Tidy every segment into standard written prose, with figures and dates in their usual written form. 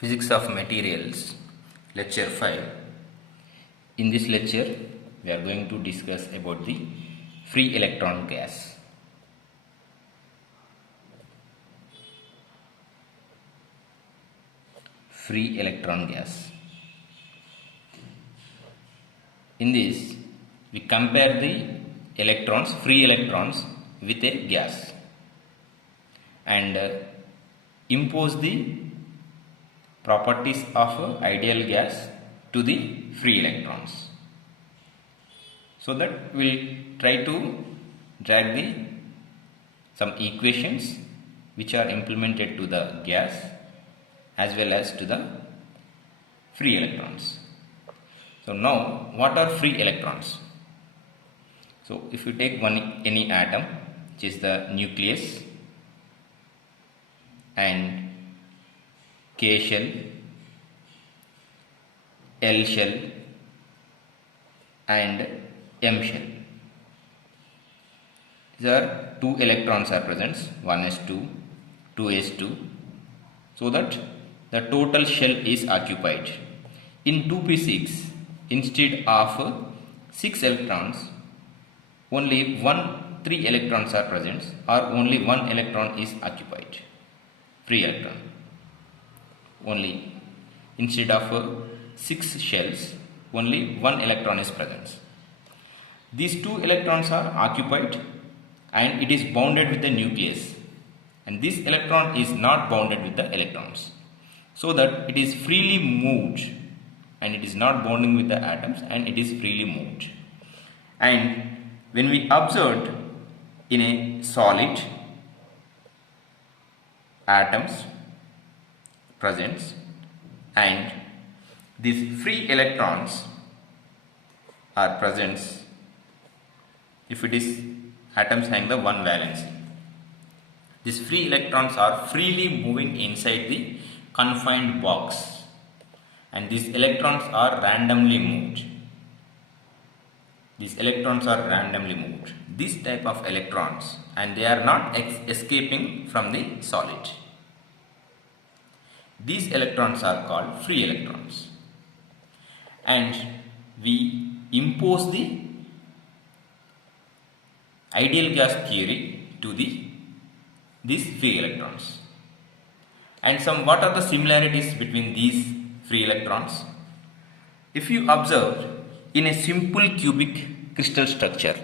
Physics of Materials, Lecture 5. In this lecture, we are going to discuss about the free electron gas. Free electron gas. In this, we compare the electrons, free electrons, with a gas and impose the properties of ideal gas to the free electrons. So that we'll try to drag some equations which are implemented to the gas as well as to the free electrons. So now, what are free electrons? So if you take any atom, which is the nucleus and K shell, L shell and M shell. There two electrons are present, 1s2, 2s2, so that the total shell is occupied. In 2p6, instead of 6 electrons, only 3 electrons are present, or only 1 electron is occupied, free electron. Only instead of 6 shells, only 1 electron is present. These 2 electrons are occupied and it is bounded with the nucleus, and this electron is not bounded with the electrons, so that it is freely moved and it is not bonding with the atoms and it is freely moved. And when we observed in a solid, atoms present and these free electrons are present if it is atoms having the one valency. These free electrons are freely moving inside the confined box, and these electrons are randomly moved. These electrons are randomly moved. This type of electrons, and they are not escaping from the solid. These electrons are called free electrons, and we impose the ideal gas theory to these free electrons. And what are the similarities between these free electrons? If you observe in a simple cubic crystal structure,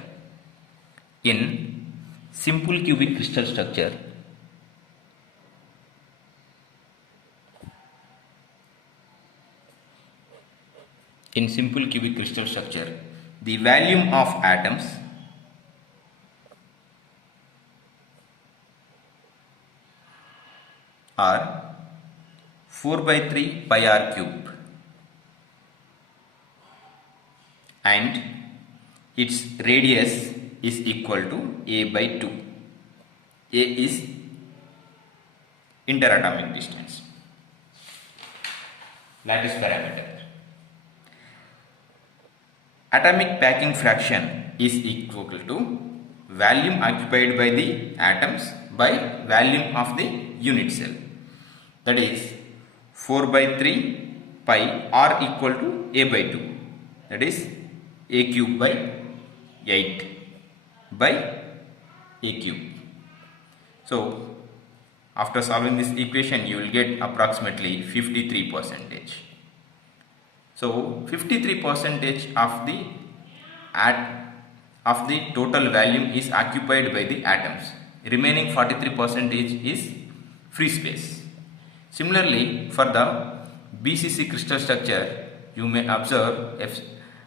in simple cubic crystal structure, the volume of atoms are 4/3 pi r cube, and its radius is equal to a/2. A is interatomic distance, lattice parameter. Atomic packing fraction is equal to volume occupied by the atoms by volume of the unit cell. That is 4/3 pi r equal to a/2. That is a cube by 8 by a cube. So after solving this equation, you will get approximately 53%. So 53% of the total volume is occupied by the atoms. Remaining 43% is free space. Similarly, for the BCC crystal structure, you may observe if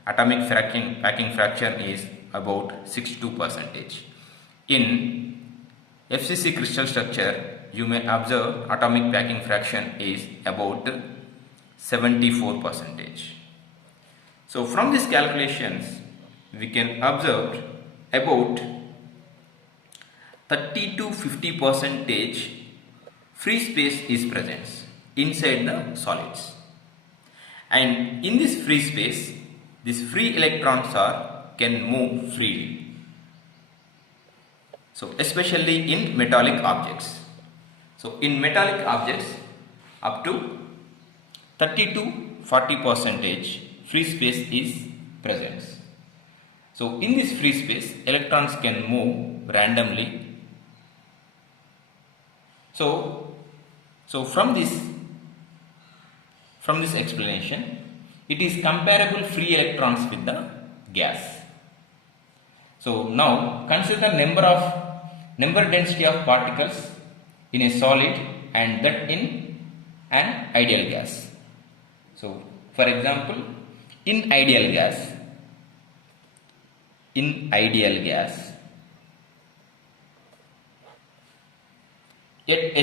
atomic packing fraction is about 62%. In FCC crystal structure, you may observe atomic packing fraction is about 74%. So from these calculations, we can observe about 30 to 50% free space is present inside the solids, and in this free space, these free electrons can move freely. So especially in metallic objects. So in metallic objects up to 30 to 40% free space is present. So in this free space, electrons can move randomly. So from this explanation, it is comparable free electrons with the gas. So now consider the number density of particles in a solid and that in an ideal gas. So for example, in ideal gas, at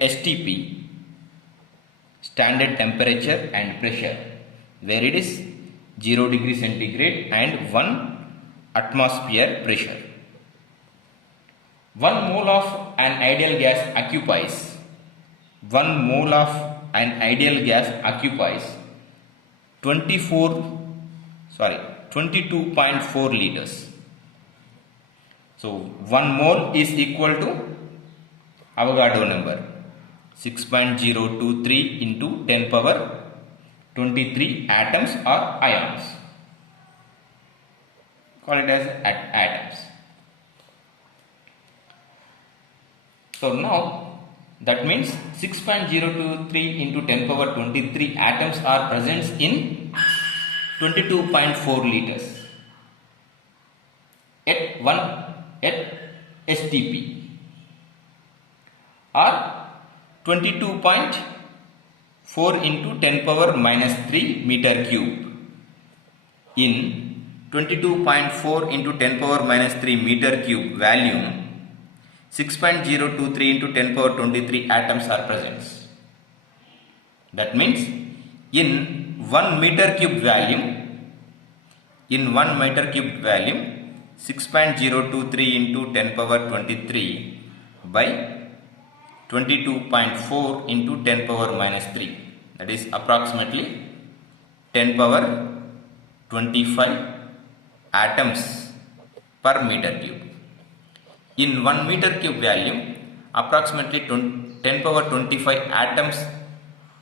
STP, standard temperature and pressure, where it is 0 degree centigrade and 1 atmosphere pressure, 1 mole of an ideal gas occupies 22.4 liters. So 1 mole is equal to Avogadro number 6.023 into 10 power 23 atoms or ions. Call it as atoms. So now that means 6.023 into 10 power 23 atoms are present in 22.4 liters at STP, or 22.4 into 10 power minus 3 meter cube. In 22.4 into 10 power minus 3 meter cube volume, 6.023 into 10 power 23 atoms are present. That means in 1 meter cube volume, 6.023 into 10 power 23 by 22.4 into 10 power minus 3, that is approximately 10 power 25 atoms per meter cube. In 1 meter cube volume, approximately 10 power 25 atoms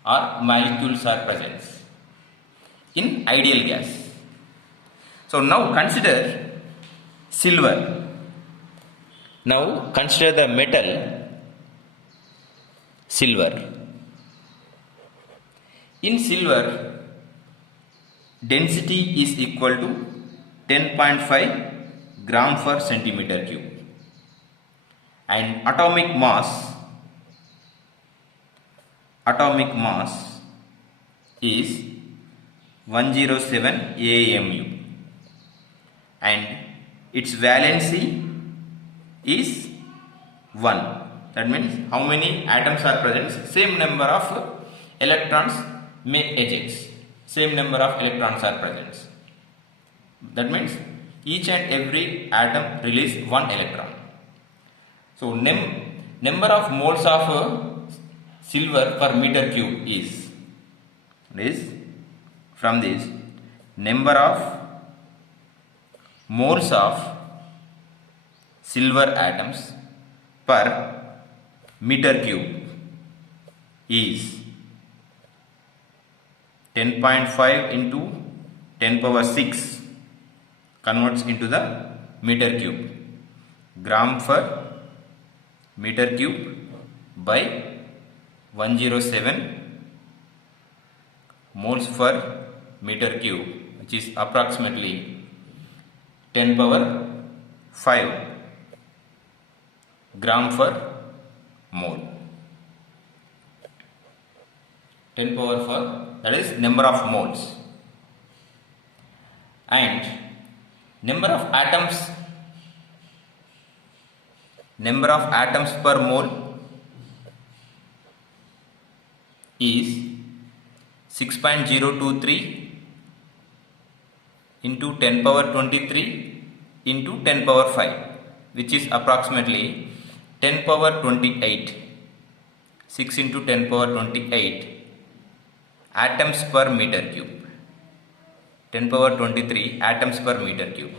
or molecules are present in ideal gas. So now consider silver. Now consider the metal silver. In silver, density is equal to 10.5 gram per centimeter cube, and atomic mass is 107 AMU, and its valency is 1. That means how many atoms are present? Same number of electrons may eject. Same number of electrons are present. That means each and every atom release 1 electron. So number of moles of silver per meter cube is from this number of moles of silver atoms per meter cube is 10.5 into 10 power 6 converts into the meter cube, gram per meter cube by 107 moles per meter cube, which is approximately 10 power 5 gram per mole. 10 power 4, that is number of moles, and number of atoms per mole is 6.023 into 10 power 23 into 10 power 5, which is approximately 10 power 28, 6 into 10 power 28 atoms per meter cube, 10 power 23 atoms per meter cube.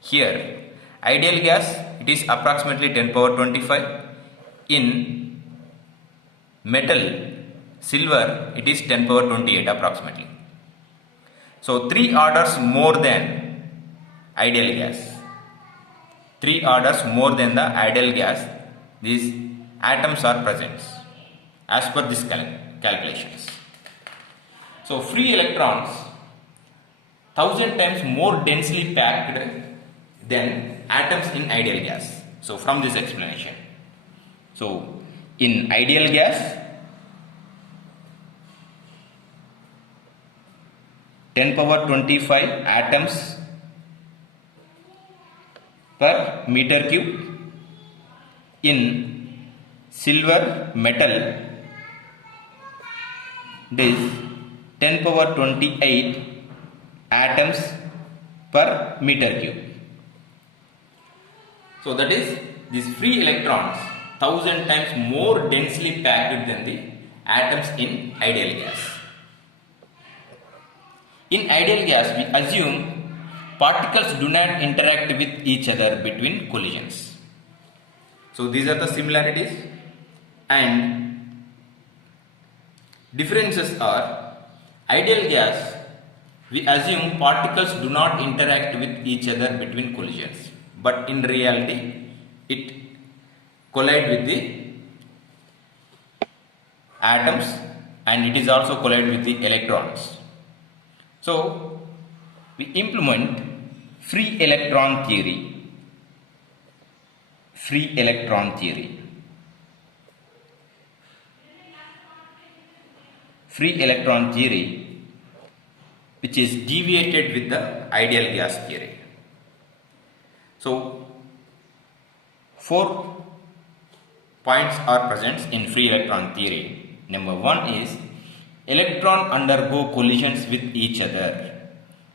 Here ideal gas, it is approximately 10 power 25. In metal, silver, it is 10 power 28 approximately. So 3 orders more than ideal gas. 3 orders more than the ideal gas, these atoms are present as per this calculations. So free electrons 1000 times more densely packed than atoms in ideal gas. So from this explanation, so in ideal gas 10 power 25 atoms per meter cube. In silver metal, it is 10 power 28 atoms per meter cube. So that is, these free electrons 1000 times more densely packed than the atoms in ideal gas. In ideal gas, we assume particles do not interact with each other between collisions. So these are the similarities, and differences are: ideal gas, we assume particles do not interact with each other between collisions, but in reality it collide with the atoms, and it is also collide with the electrons. So we implement free electron theory. Free electron theory. Free electron theory, which is deviated with the ideal gas theory. So 4 points are present in free electron theory. Number 1 is electron undergo collisions with each other,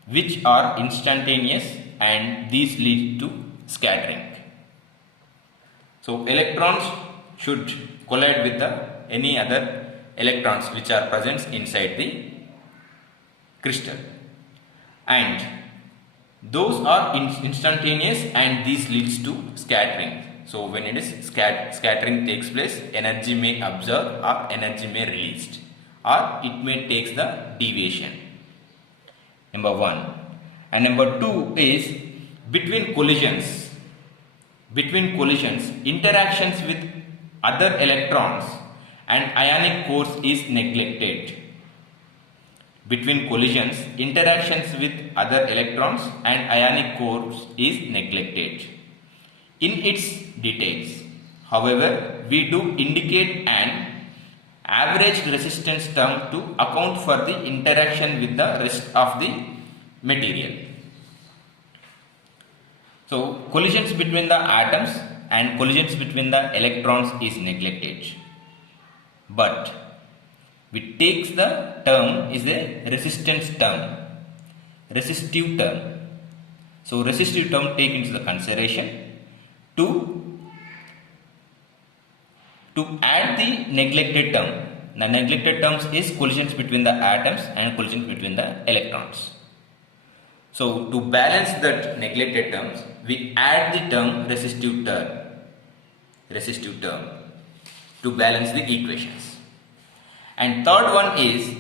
which are instantaneous, and these lead to scattering. So electrons should collide with any other electrons which are present inside the crystal, and those are instantaneous, and this leads to scattering. So when it is scattering takes place, energy may absorbed or energy may released, or it may take the deviation. Number 1. And number 2 is between collisions, interactions with other electrons and ionic cores is neglected. Between collisions, interactions with other electrons and ionic cores is neglected in its details. However, we do indicate an average resistance term to account for the interaction with the rest of the material. So collisions between the atoms and collisions between the electrons is neglected, but we takes the term is a resistance term, resistive term. So resistive term take into the consideration to add the neglected term. The neglected terms is collisions between the atoms and collisions between the electrons. So to balance that neglected terms, we add the term resistive term to balance the equations. And third one is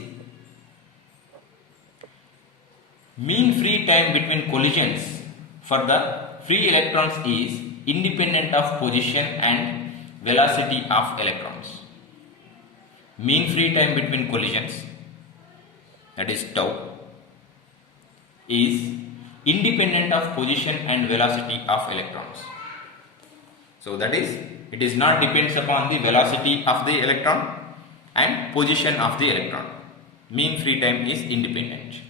mean free time between collisions for the free electrons is independent of position and velocity of electrons. Mean free time between collisions, that is tau, is independent of position and velocity of electrons. So that is, it is not depends upon the velocity of the electron and position of the electron. Mean free time is independent.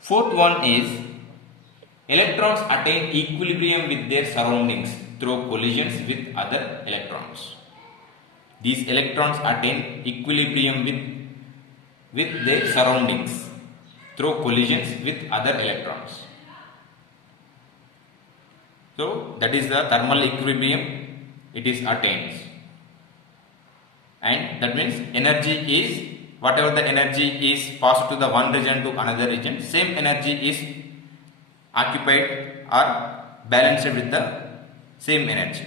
Fourth one is electrons attain equilibrium with their surroundings through collisions with other electrons. These electrons attain equilibrium with their surroundings through collisions with other electrons. So that is the thermal equilibrium it is attains, and that means energy is, whatever the energy is passed to the one region to another region, same energy is occupied or balanced with the same energy.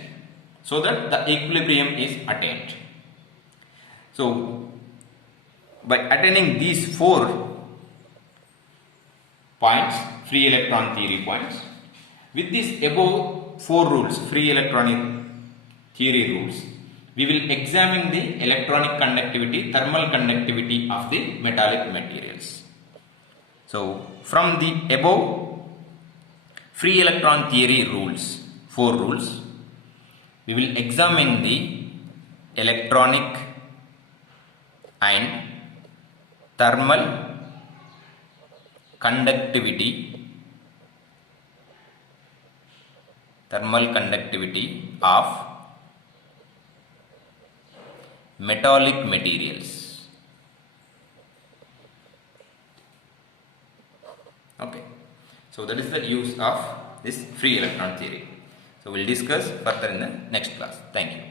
so that the equilibrium is attained. So by attaining these 4 points, free electron theory points, with these above 4 rules, free electronic theory rules, we will examine the electronic conductivity, thermal conductivity of the metallic materials. So from the above free electron theory rules, 4 rules, we will examine the electronic and thermal conductivity of metallic materials. Okay, so that is the use of this free electron theory. So we'll discuss further in the next class. Thank you.